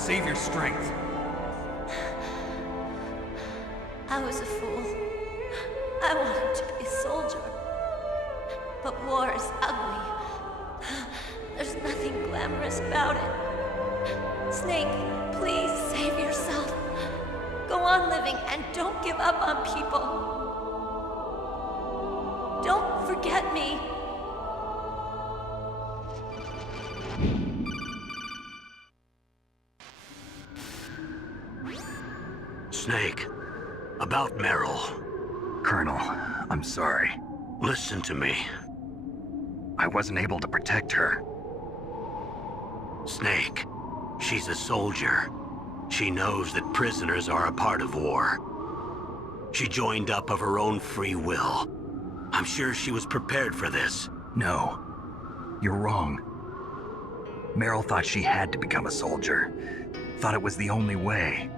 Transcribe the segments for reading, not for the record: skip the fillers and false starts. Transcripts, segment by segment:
save your strength. I was a fool. I wanted to be a soldier. But war is ugly. There's nothing glamorous about it. Snake, please save yourself. Go on living and don't give up on people. Don't forget me. Snake, about Meryl. Colonel, I'm sorry. Listen to me. I wasn't able to protect her. Snake, she's a soldier. She knows that prisoners are a part of war. She joined up of her own free will. I'm sure she was prepared for this. No, you're wrong. Meryl thought she had to become a soldier. Thought it was the only way.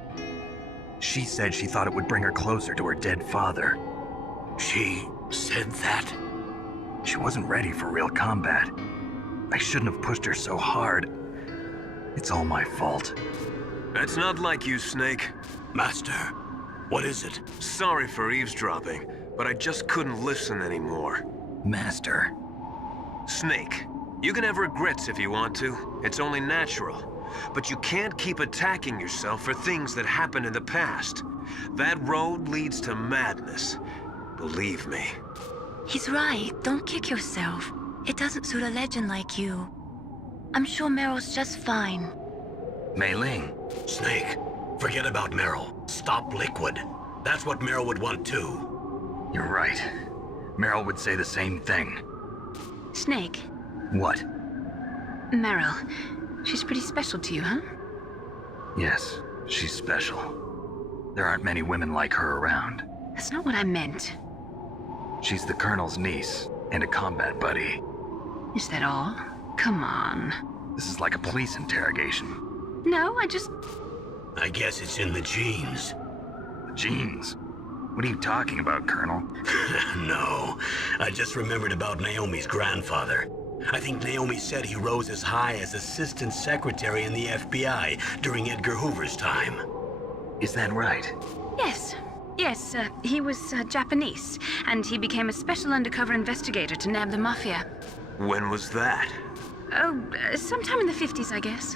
She said she thought it would bring her closer to her dead father. She said that? She wasn't ready for real combat. I shouldn't have pushed her so hard. It's all my fault. That's not like you, Snake. Master, what is it? Sorry for eavesdropping, but I just couldn't listen anymore. Master. Snake, you can have regrets if you want to. It's only natural. But you can't keep attacking yourself for things that happened in the past. That road leads to madness. Believe me. He's right. Don't kick yourself. It doesn't suit a legend like you. I'm sure Meryl's just fine. Mei Ling. Snake, forget about Meryl. Stop Liquid. That's what Meryl would want too. You're right. Meryl would say the same thing. Snake. What? Meryl. She's pretty special to you, huh? Yes, she's special. There aren't many women like her around. That's not what I meant. She's the Colonel's niece and a combat buddy. Is that all? Come on. This is like a police interrogation. No, I guess it's in the genes. The genes? What are you talking about, Colonel? No, I just remembered about Naomi's grandfather. I think Naomi said he rose as high as assistant secretary in the FBI during Edgar Hoover's time. Is that right? Yes. Yes, he was Japanese, and he became a special undercover investigator to nab the mafia. When was that? Oh, sometime in the 50s, I guess.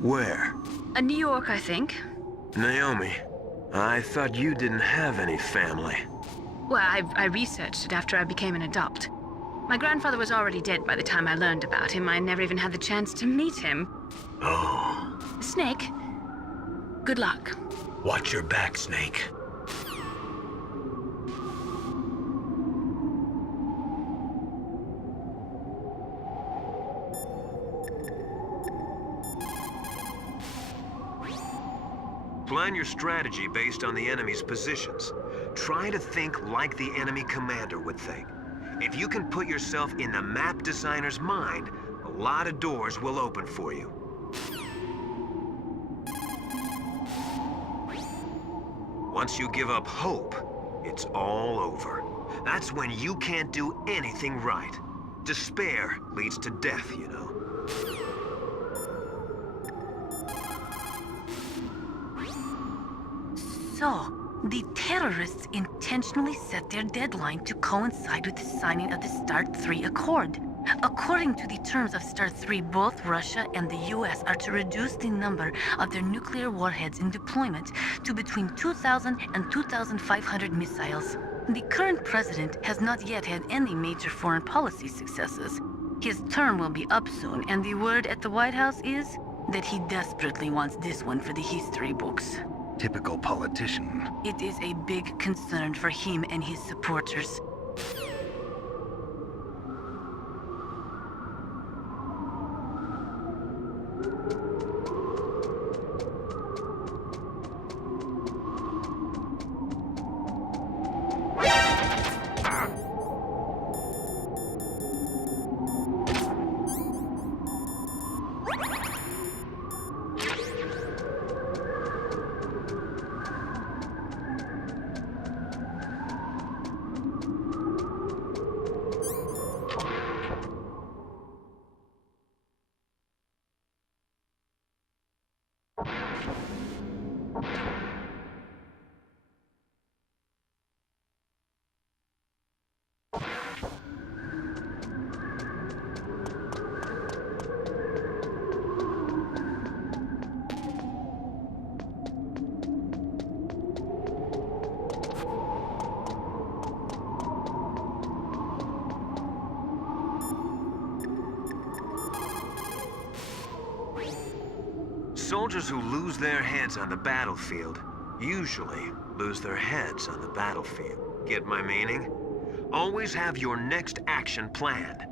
Where? New York, I think. Naomi, I thought you didn't have any family. Well, I researched it after I became an adopt. My grandfather was already dead by the time I learned about him. I never even had the chance to meet him. Oh. Snake, good luck. Watch your back, Snake. Plan your strategy based on the enemy's positions. Try to think like the enemy commander would think. If you can put yourself in the map designer's mind, a lot of doors will open for you. Once you give up hope, it's all over. That's when you can't do anything right. Despair leads to death, you know. So, the terrorists intentionally set their deadline to coincide with the signing of the START 3 Accord. According to the terms of START 3, both Russia and the US are to reduce the number of their nuclear warheads in deployment to between 2,000 and 2,500 missiles. The current president has not yet had any major foreign policy successes. His term will be up soon, and the word at the White House is that he desperately wants this one for the history books. Typical politician. It is a big concern for him and his supporters. Soldiers who lose their heads on the battlefield usually lose their heads on the battlefield. Get my meaning? Always have your next action planned.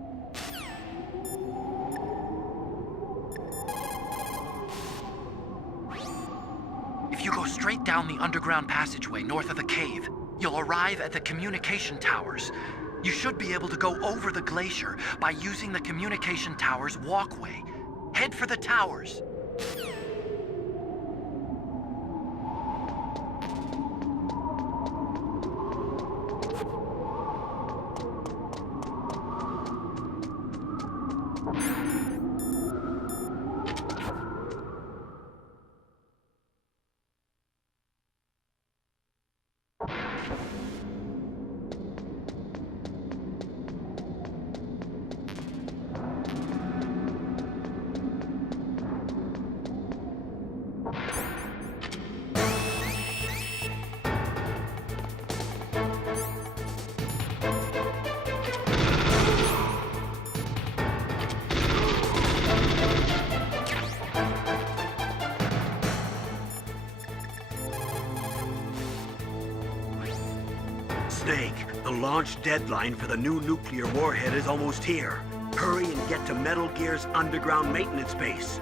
If you go straight down the underground passageway north of the cave, you'll arrive at the communication towers. You should be able to go over the glacier by using the communication towers walkway. Head for the towers. Snake, the launch deadline for the new nuclear warhead is almost here. Hurry and get to Metal Gear's underground maintenance base.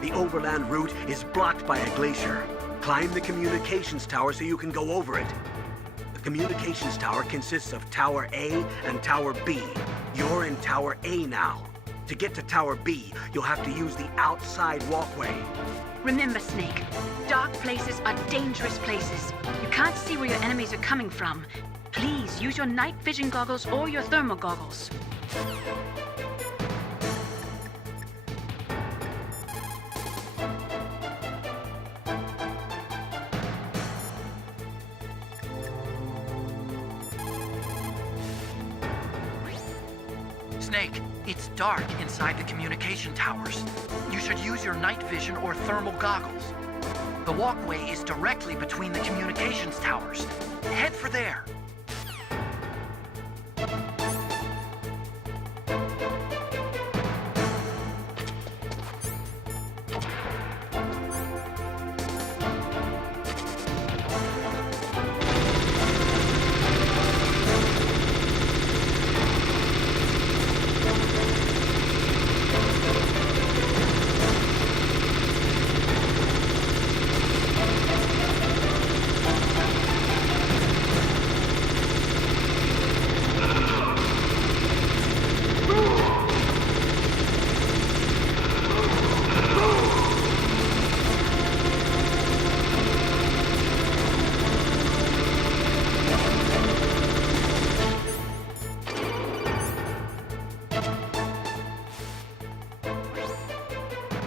The overland route is blocked by a glacier. Climb the communications tower so you can go over it. The communications tower consists of Tower A and Tower B. You're in Tower A now. To get to Tower B, you'll have to use the outside walkway. Remember, Snake, dark places are dangerous places. You can't see where your enemies are coming from. Please use your night vision goggles or your thermal goggles. Snake, it's dark inside the communication towers. You should use your night vision or thermal goggles. The walkway is directly between the communications towers. Head for there.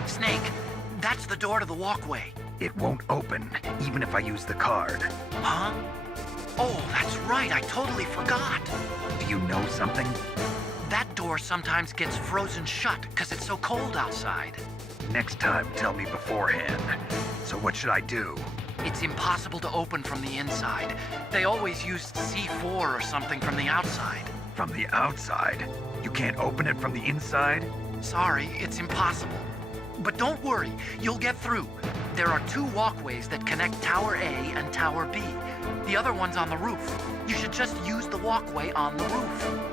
Snake, that's the door to the walkway. It won't open, even if I use the card. Huh? Oh, that's right, I totally forgot. Do you know something? That door sometimes gets frozen shut because it's so cold outside. Next time, tell me beforehand. So what should I do? It's impossible to open from the inside. They always used C4 or something from the outside. From the outside? You can't open it from the inside? Sorry, it's impossible. But don't worry, you'll get through. There are 2 walkways that connect Tower A and Tower B. The other one's on the roof. You should just use the walkway on the roof.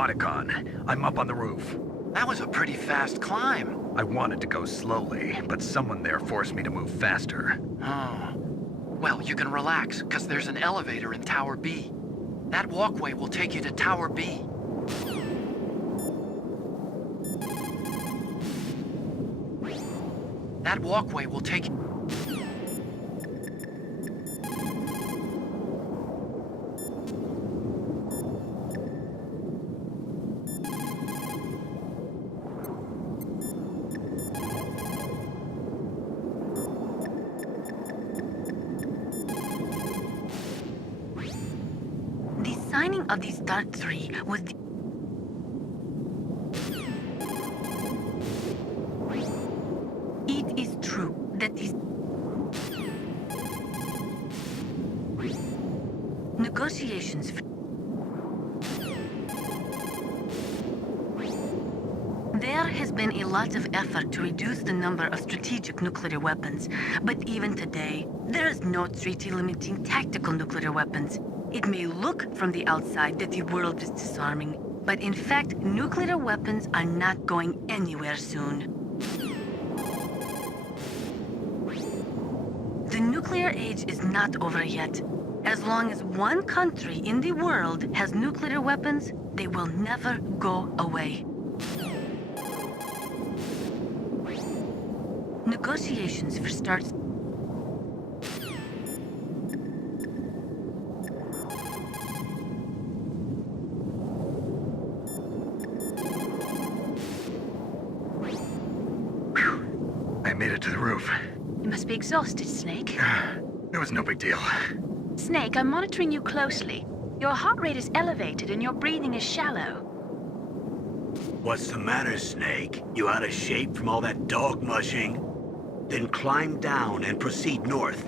Otacon, I'm up on the roof. That was a pretty fast climb. I wanted to go slowly, but someone there forced me to move faster. Oh. Well, you can relax, because there's an elevator in Tower B. That walkway will take you to Tower B. That walkway will take... The signing of the Start 3 was the... It is true that these negotiations for... There has been a lot of effort to reduce the number of strategic nuclear weapons, but even today, there is no treaty limiting tactical nuclear weapons. It may look from the outside that the world is disarming, but in fact, nuclear weapons are not going anywhere soon. The nuclear age is not over yet. As long as one country in the world has nuclear weapons, they will never go away. Negotiations for starts. I made it to the roof. You must be exhausted, Snake. It was no big deal. Snake, I'm monitoring you closely. Your heart rate is elevated and your breathing is shallow. What's the matter, Snake? You out of shape from all that dog mushing? Then climb down and proceed north.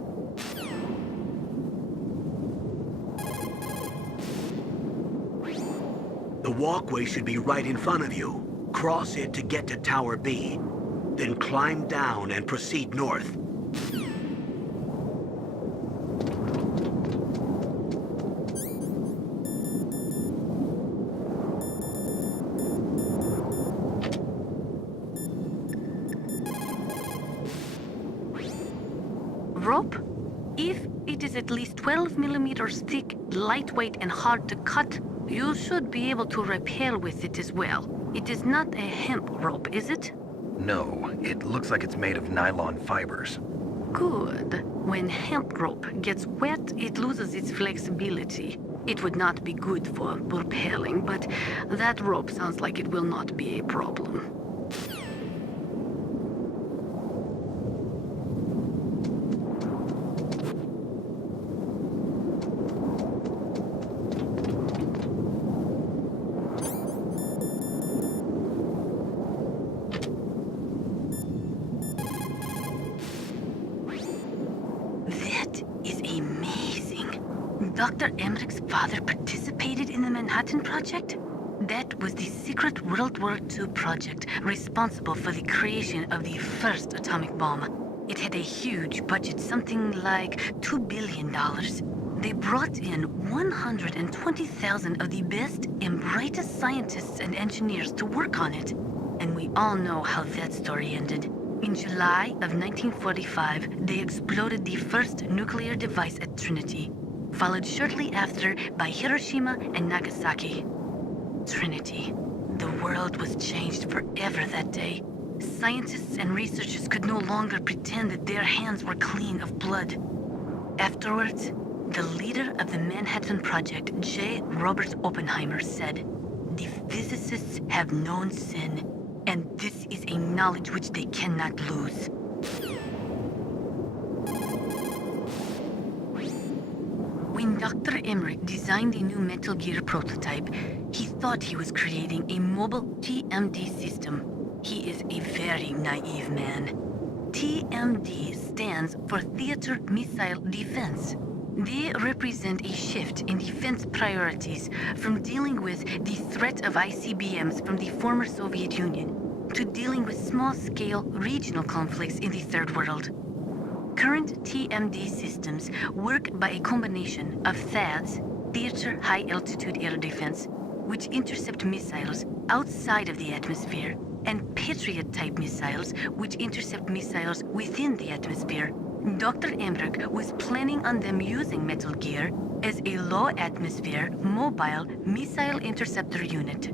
The walkway should be right in front of you. Cross it to get to Tower B. Then climb down and proceed north. Rope? If it is at least 12 millimeters thick, lightweight, and hard to cut, you should be able to rappel with it as well. It is not a hemp rope, is it? No, it looks like it's made of nylon fibers. Good. When hemp rope gets wet, it loses its flexibility. It would not be good for rappelling, but that rope sounds like it will not be a problem. That is amazing. Dr. Emmerich's father participated in the Manhattan Project? That was the secret World War II project responsible for the creation of the first atomic bomb. It had a huge budget, something like $2 billion. They brought in 120,000 of the best and brightest scientists and engineers to work on it. And we all know how that story ended. In July of 1945, they exploded the first nuclear device at Trinity, followed shortly after by Hiroshima and Nagasaki. Trinity. The world was changed forever that day. Scientists and researchers could no longer pretend that their hands were clean of blood. Afterwards, the leader of the Manhattan Project, J. Robert Oppenheimer, said, "The physicists have known sin, and this is a knowledge which they cannot lose." When Dr. Emmerich designed the new Metal Gear prototype, he thought he was creating a mobile TMD system. He is a very naive man. TMD stands for Theater Missile Defense. They represent a shift in defense priorities from dealing with the threat of ICBMs from the former Soviet Union to dealing with small-scale regional conflicts in the Third World. Current TMD systems work by a combination of THAADs, Theater High Altitude Air Defense, which intercept missiles outside of the atmosphere, and Patriot-type missiles, which intercept missiles within the atmosphere. Dr. Emmerich was planning on them using Metal Gear as a low-atmosphere, mobile missile interceptor unit.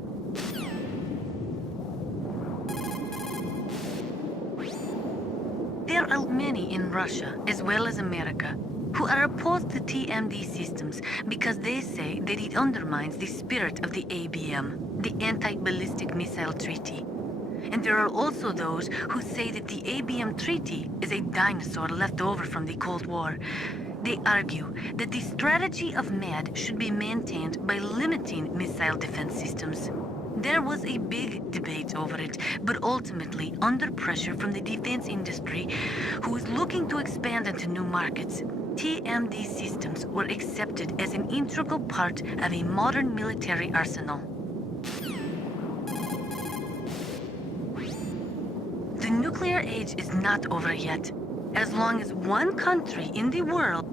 There are many in Russia, as well as America, who are opposed to TMD systems because they say that it undermines the spirit of the ABM, the Anti-Ballistic Missile Treaty. And there are also those who say that the ABM Treaty is a dinosaur left over from the Cold War. They argue that the strategy of MAD should be maintained by limiting missile defense systems. There was a big debate over it, but ultimately, under pressure from the defense industry, who is looking to expand into new markets, TMD systems were accepted as an integral part of a modern military arsenal. The nuclear age is not over yet. As long as one country in the world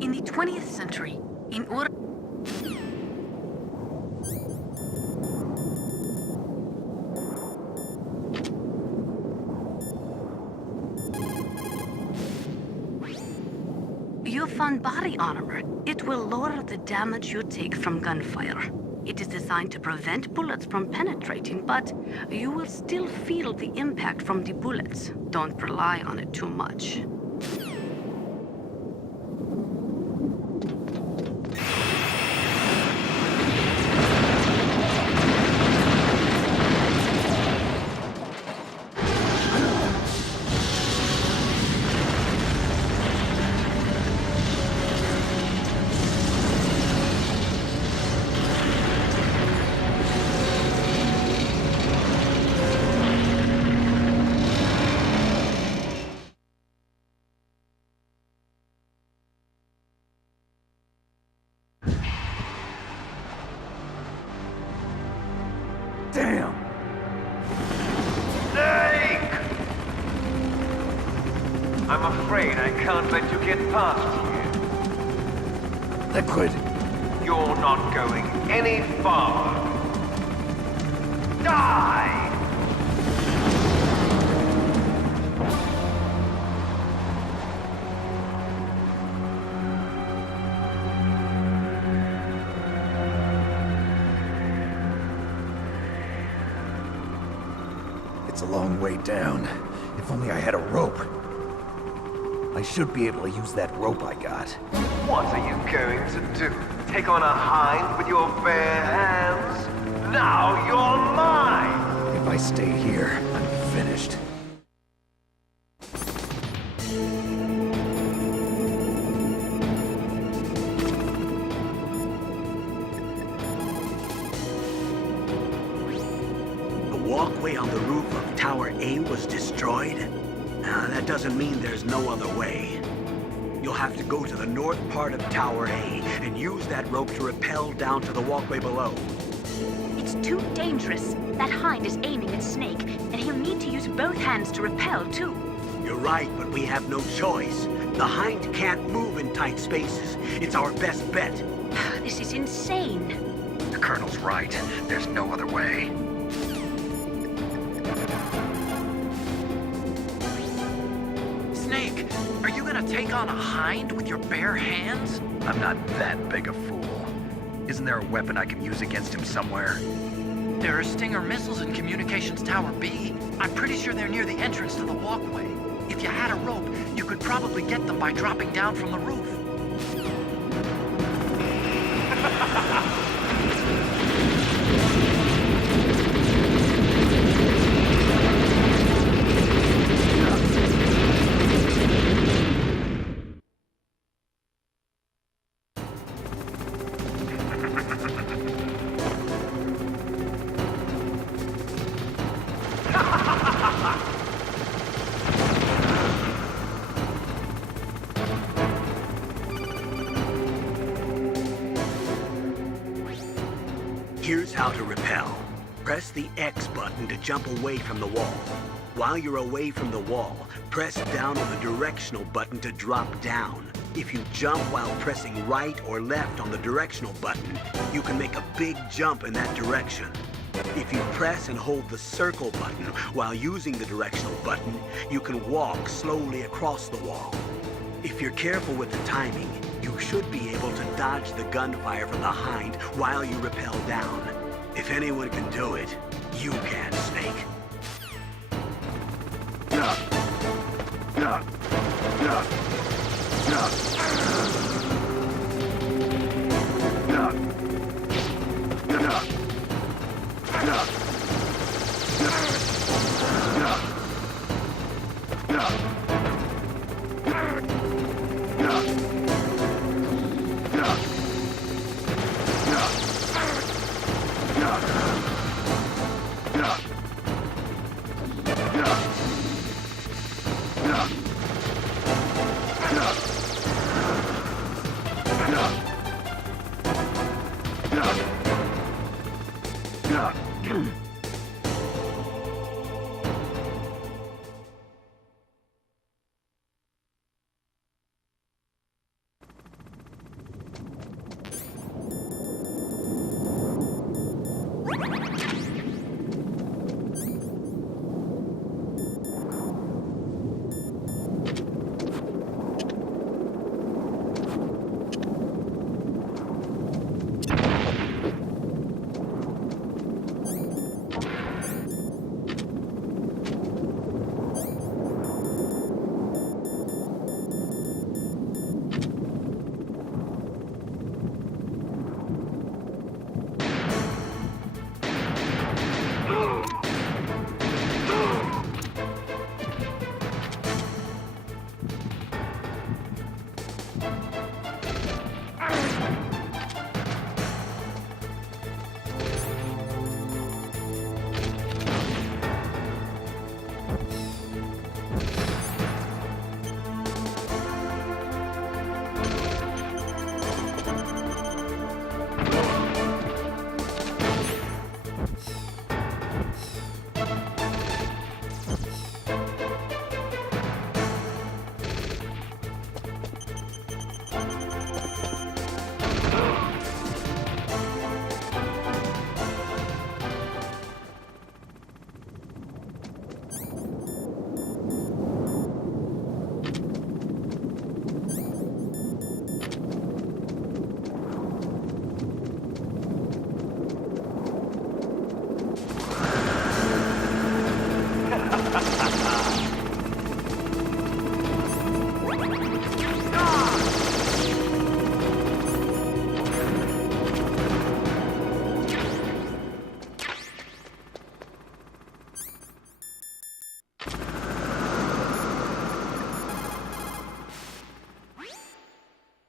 in the 20th century, in order you find body armor. It will lower the damage you take from gunfire. It is designed to prevent bullets from penetrating, but you will still feel the impact from the bullets. Don't rely on it too much. Damn! Snake! I'm afraid I can't let you get past here. Liquid! You're not going any farther. Die! It's a long way down. If only I had a rope. I should be able to use that rope I got. What are you going to do? Take on a hind with your bare hands? Now you're mine! If I stay here, I'm finished. The walkway on the roof of Tower A was destroyed. That doesn't mean there's no other way. You'll have to go to the north part of Tower A and use that rope to rappel down to the walkway below. It's too dangerous. That hind is aiming at Snake, and he'll need to use both hands to repel, too. You're right, but we have no choice. The hind can't move in tight spaces. It's our best bet. This is insane. The Colonel's right. There's no other way. Snake, are you gonna take on a hind with your bare hands? I'm not that big a fool. Isn't there a weapon I can use against him somewhere? There are Stinger missiles in Communications Tower B. I'm pretty sure they're near the entrance to the walkway. If you had a rope, you could probably get them by dropping down from the roof. Here's how to repel. Press the X button to jump away from the wall. While you're away from the wall, press down on the directional button to drop down. If you jump while pressing right or left on the directional button, you can make a big jump in that direction. If you press and hold the circle button while using the directional button, you can walk slowly across the wall. If you're careful with the timing, you should be able to dodge the gunfire from behind while you rappel down. If anyone can do it, you can, Snake.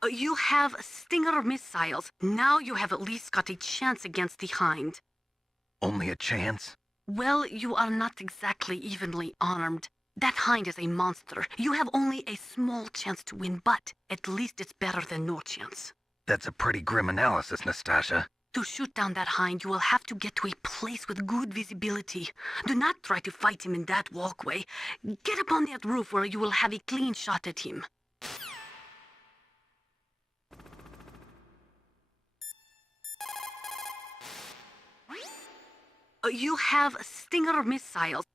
You have Stinger missiles. Now you have at least got a chance against the Hind. Only a chance? Well, you are not exactly evenly armed. That Hind is a monster. You have only a small chance to win, but at least it's better than no chance. That's a pretty grim analysis, Nastasha. To shoot down that Hind, you will have to get to a place with good visibility. Do not try to fight him in that walkway. Get up on that roof where you will have a clean shot at him. You have Stinger missiles.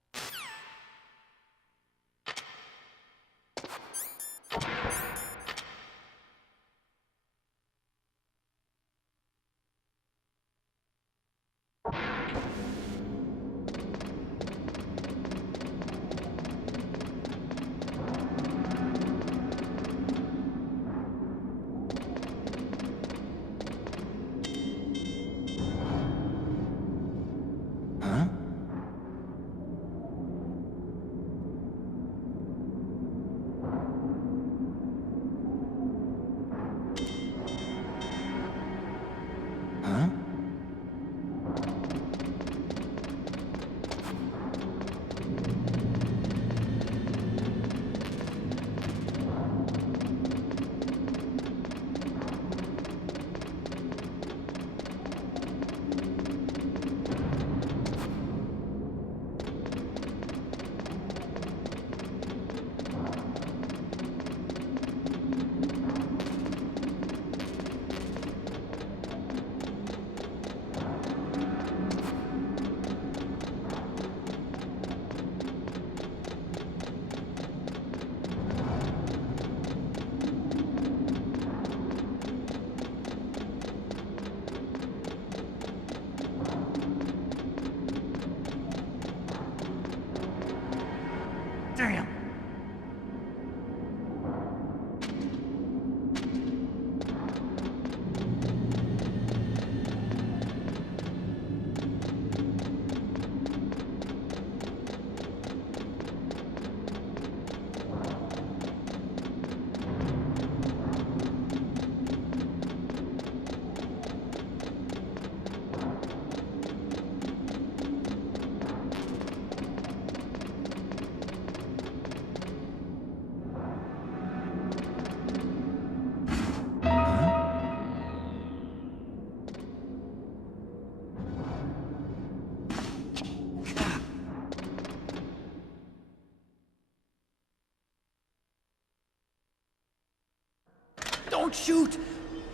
Don't shoot!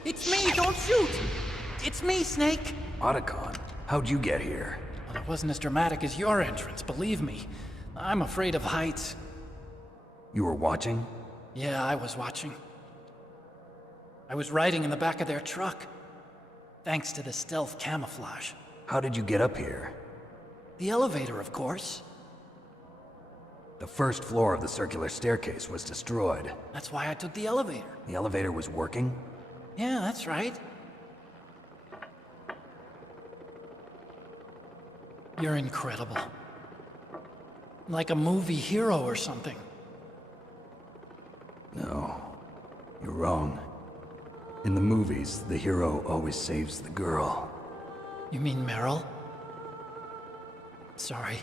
It's me! Don't shoot! It's me, Snake! Otacon, how'd you get here? Well, it wasn't as dramatic as your entrance, believe me. I'm afraid of heights. You were watching? Yeah, I was watching. I was riding in the back of their truck. Thanks to the stealth camouflage. How did you get up here? The elevator, of course. The first floor of the circular staircase was destroyed. That's why I took the elevator. The elevator was working? Yeah, that's right. You're incredible. Like a movie hero or something. No, you're wrong. In the movies, the hero always saves the girl. You mean Meryl? Sorry.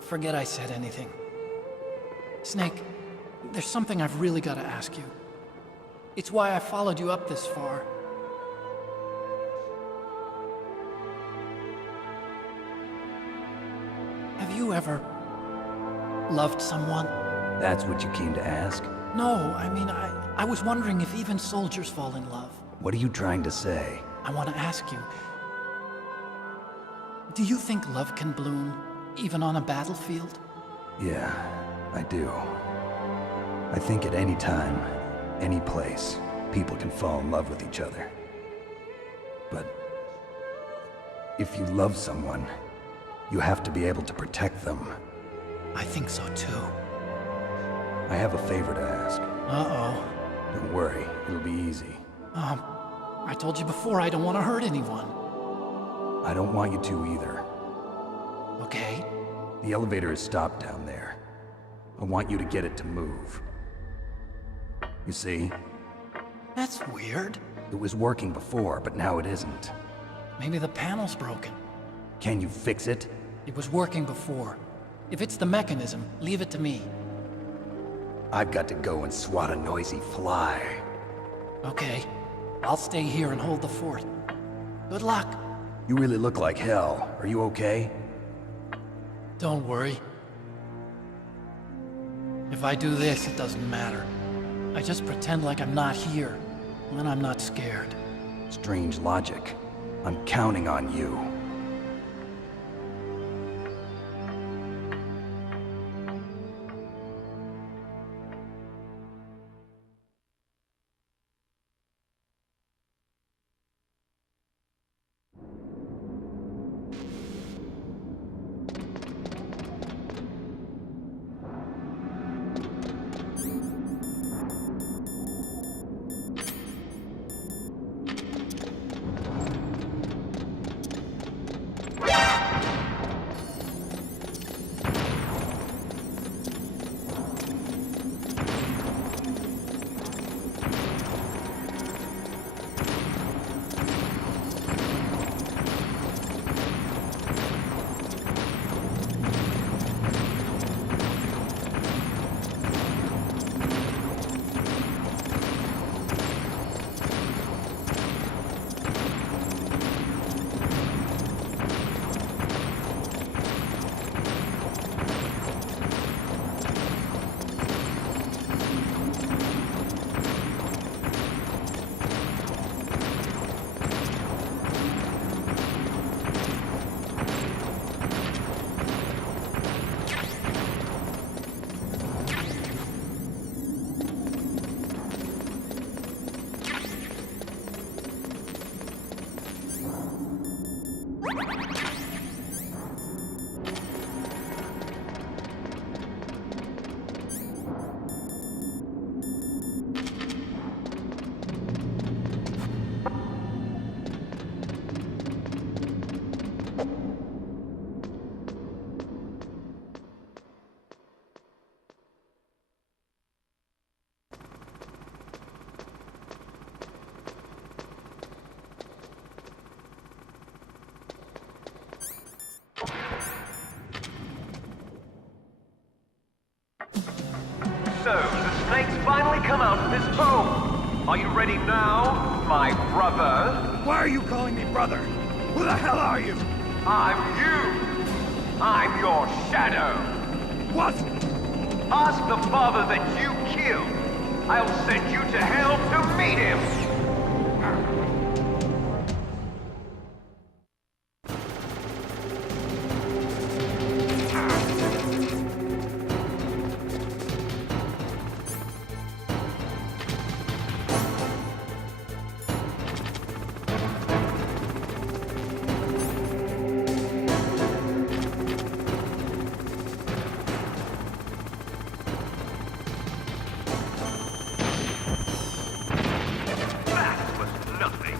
Forget I said anything. Snake, there's something I've really got to ask you. It's why I followed you up this far. Have you ever loved someone? That's what you came to ask? No, I mean, I was wondering if even soldiers fall in love. What are you trying to say? I want to ask you, do you think love can bloom, even on a battlefield? Yeah, I do. I think at any time, any place, people can fall in love with each other. But if you love someone, you have to be able to protect them. I think so too. I have a favor to ask. Uh-oh. Don't worry, it'll be easy. I told you before I don't want to hurt anyone. I don't want you to either. Okay? The elevator is stopped down there. I want you to get it to move. You see, That's weird. it was working before, but now it isn't. Maybe the panel's broken. Can you fix it? It was working before. If it's the mechanism, leave it to me. I've got to go and swat a noisy fly. Okay. I'll stay here and hold the fort. Good luck. You really look like hell. Are you okay? Don't worry. If I do this, it doesn't matter. I just pretend like I'm not here, and then I'm not scared. Strange logic. I'm counting on you. So, the snakes finally come out of this hole. Are you ready now, my brother? Why are you calling me brother? Who the hell are you? I'm you. I'm your shadow. What? Ask the father that you killed. I'll send you to hell to meet him! That was nothing.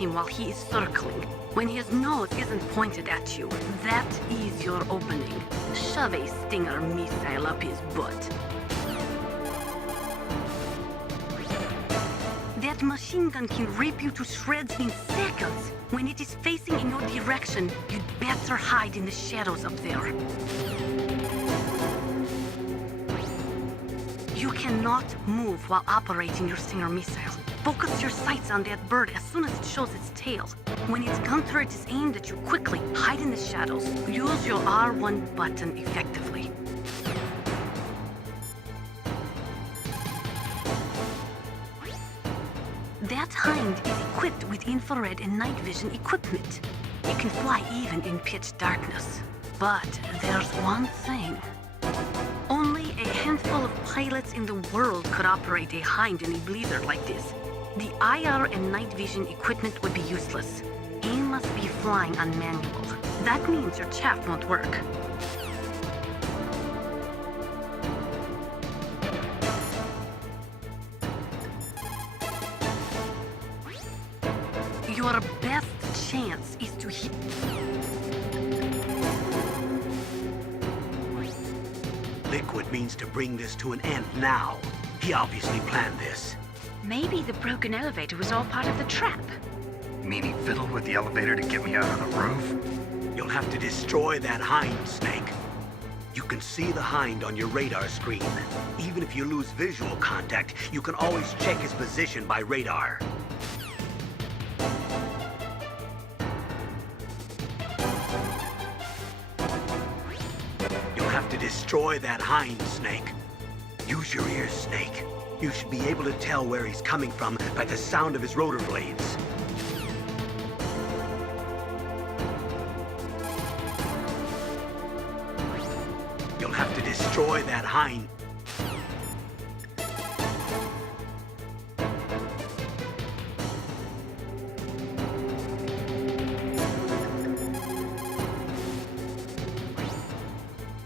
him while he is circling. When his nose isn't pointed at you, that is your opening. Shove a Stinger missile up his butt. That machine gun can rip you to shreds in seconds. When it is facing in your direction, you'd better hide in the shadows up there. You cannot move while operating your Stinger missile. Focus your sights on that bird as soon as it shows its tail. When its gun turret is aimed at you, quickly hide in the shadows. Use your R1 button effectively. That Hind is equipped with infrared and night vision equipment. You can fly even in pitch darkness. But there's one thing. Only a handful of pilots in the world could operate a Hind in a blizzard like this. The IR and night vision equipment would be useless. Aim must be flying on manual. That means your chaff won't work. Your best chance is to hit. Liquid means to bring this to an end now. He obviously planned this. Maybe the broken elevator was all part of the trap. Mean he fiddled with the elevator to get me out on the roof? You'll have to destroy that Hind, Snake. You can see the Hind on your radar screen. Even if you lose visual contact, you can always check his position by radar. You'll have to destroy that Hind, Snake. Use your ears, Snake. You should be able to tell where he's coming from by the sound of his rotor blades. You'll have to destroy that Hind.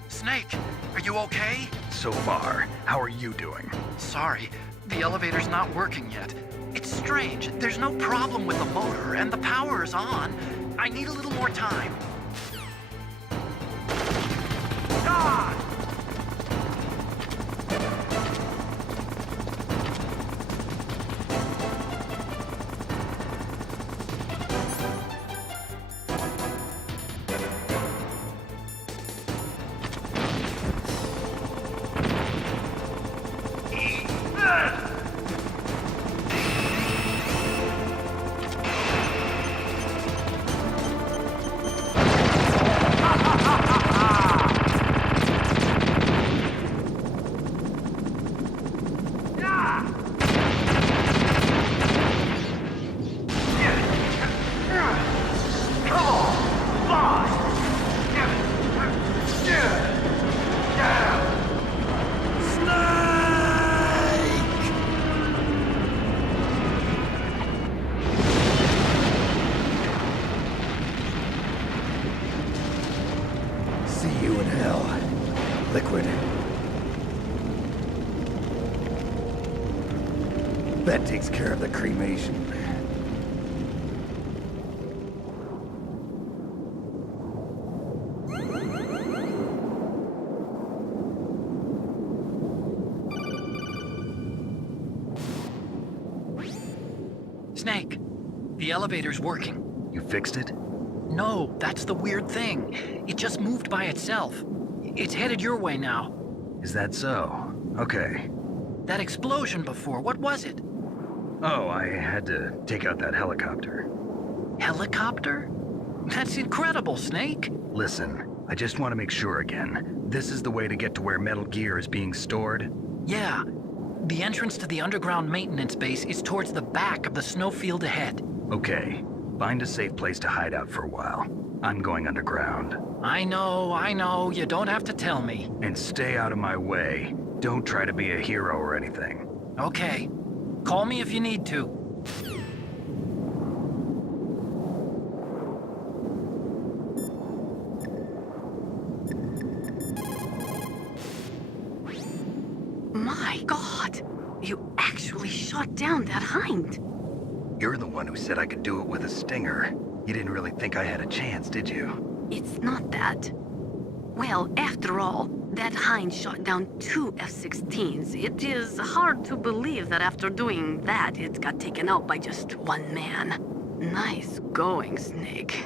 Snake, are you okay? So far, how are you doing? Sorry, the elevator's not working yet. It's strange. There's no problem with the motor, and the power is on. I need a little more time. God! Eat this! See you in hell, Liquid. That takes care of the cremation. Snake, the elevator's working. You fixed it? No, that's the weird thing. It just moved by itself. It's headed your way now. Is that so? Okay. That explosion before, what was it? Oh, I had to take out that helicopter. Helicopter? That's incredible, Snake. Listen, I just want to make sure again. This is the way to get to where Metal Gear is being stored? Yeah. The entrance to the underground maintenance base is towards the back of the snowfield ahead. Okay. Find a safe place to hide out for a while. I'm going underground. I know. You don't have to tell me. And stay out of my way. Don't try to be a hero or anything. Okay. Call me if you need to. My God! You actually shot down that Hind! You're the one who said I could do it with a Stinger. You didn't really think I had a chance, did you? It's not that. Well, after all, that Hind shot down 2 F-16s. It is hard to believe that after doing that, it got taken out by just one man. Nice going, Snake.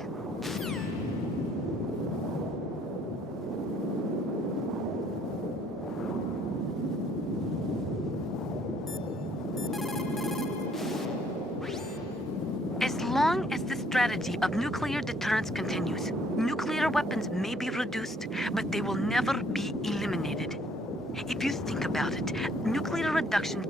As long as the strategy of nuclear deterrence continues, nuclear weapons may be reduced, but they will never be eliminated. If you think about it, nuclear reduction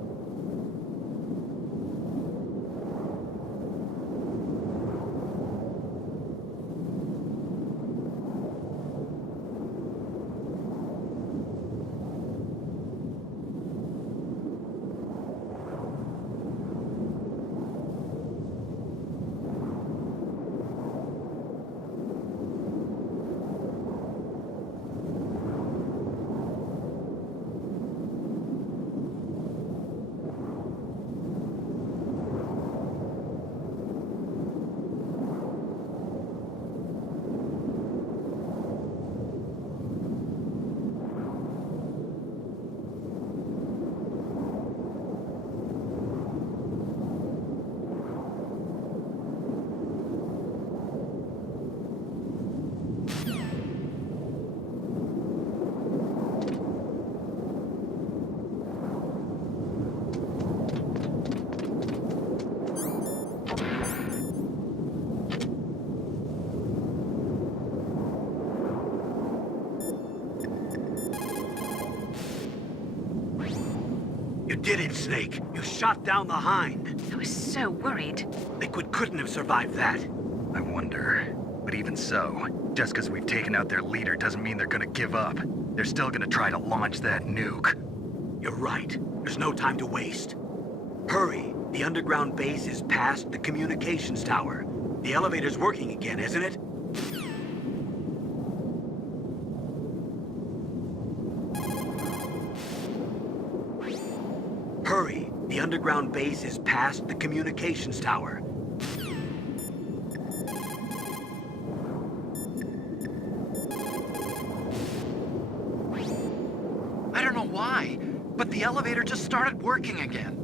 You did it, Snake. You shot down the Hind. I was so worried. Liquid couldn't have survived that. I wonder. But even so, just because we've taken out their leader doesn't mean they're gonna give up. They're still gonna try to launch that nuke. You're right. There's no time to waste. Hurry. The underground base is past the communications tower. The elevator's working again, isn't it? Hurry. The underground base is past the communications tower. I don't know why, but the elevator just started working again.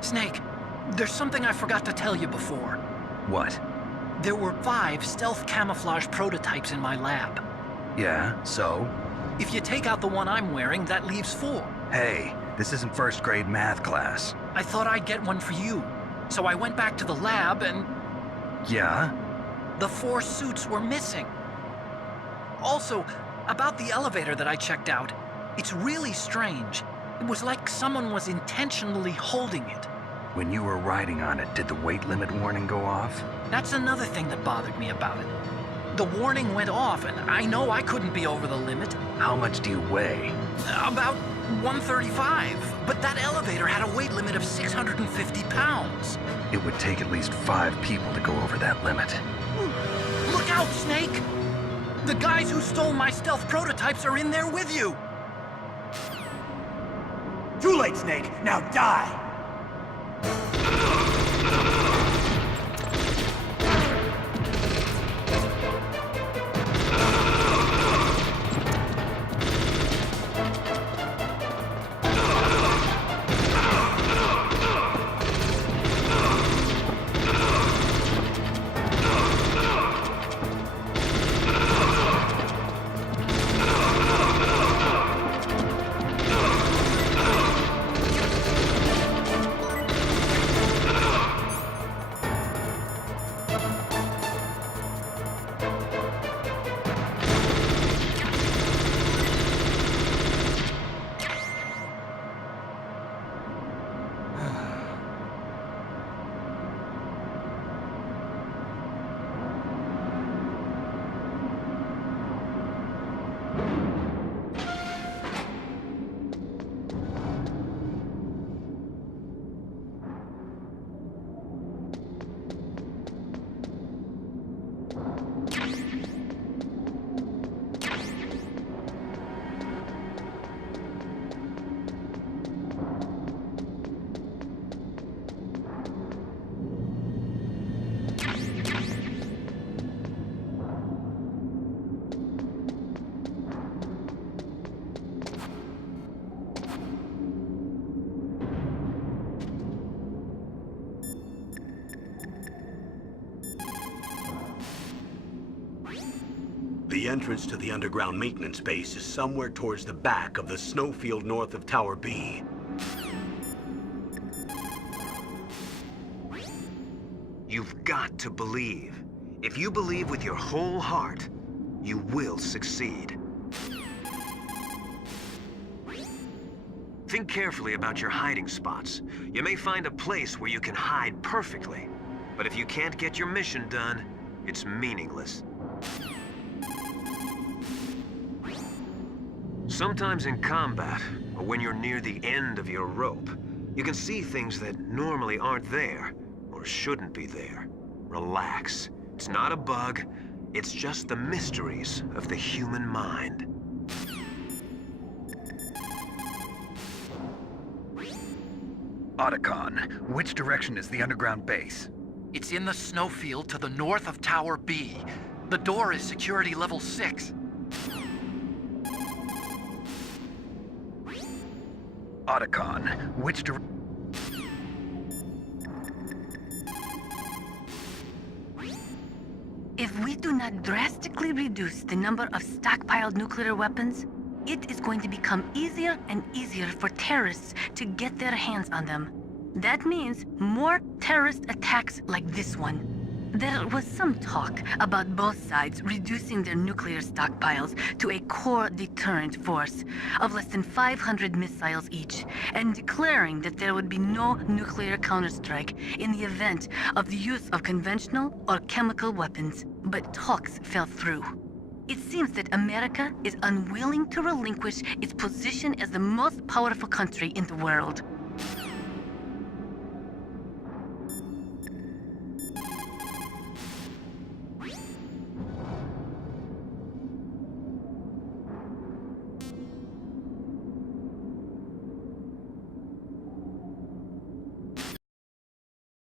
Snake, there's something I forgot to tell you before. What? There were 5 stealth camouflage prototypes in my lab. Yeah, so? If you take out the one I'm wearing, that leaves 4. Hey, this isn't first grade math class. I thought I'd get one for you. So I went back to the lab and Yeah? the 4 suits were missing. Also, about the elevator that I checked out, it's really strange. It was like someone was intentionally holding it. When you were riding on it, did the weight limit warning go off? That's another thing that bothered me about it. The warning went off, and I know I couldn't be over the limit. How much do you weigh? About 135, but that elevator had a weight limit of 650 pounds. It would take at least 5 people to go over that limit. Look out, Snake! The guys who stole my stealth prototypes are in there with you! Too late, Snake. Now die! The entrance to the underground maintenance base is somewhere towards the back of the snowfield north of Tower B. You've got to believe. If you believe with your whole heart, you will succeed. Think carefully about your hiding spots. You may find a place where you can hide perfectly, but if you can't get your mission done, it's meaningless. Sometimes in combat, or when you're near the end of your rope, you can see things that normally aren't there, or shouldn't be there. Relax. It's not a bug. It's just the mysteries of the human mind. Otacon, which direction is the underground base? It's in the snowfield to the north of Tower B. The door is security level 6. Otacon, which direction? If we do not drastically reduce the number of stockpiled nuclear weapons, it is going to become easier and easier for terrorists to get their hands on them. That means more terrorist attacks like this one. There was some talk about both sides reducing their nuclear stockpiles to a core deterrent force of less than 500 missiles each, and declaring that there would be no nuclear counterstrike in the event of the use of conventional or chemical weapons. But talks fell through. It seems that America is unwilling to relinquish its position as the most powerful country in the world.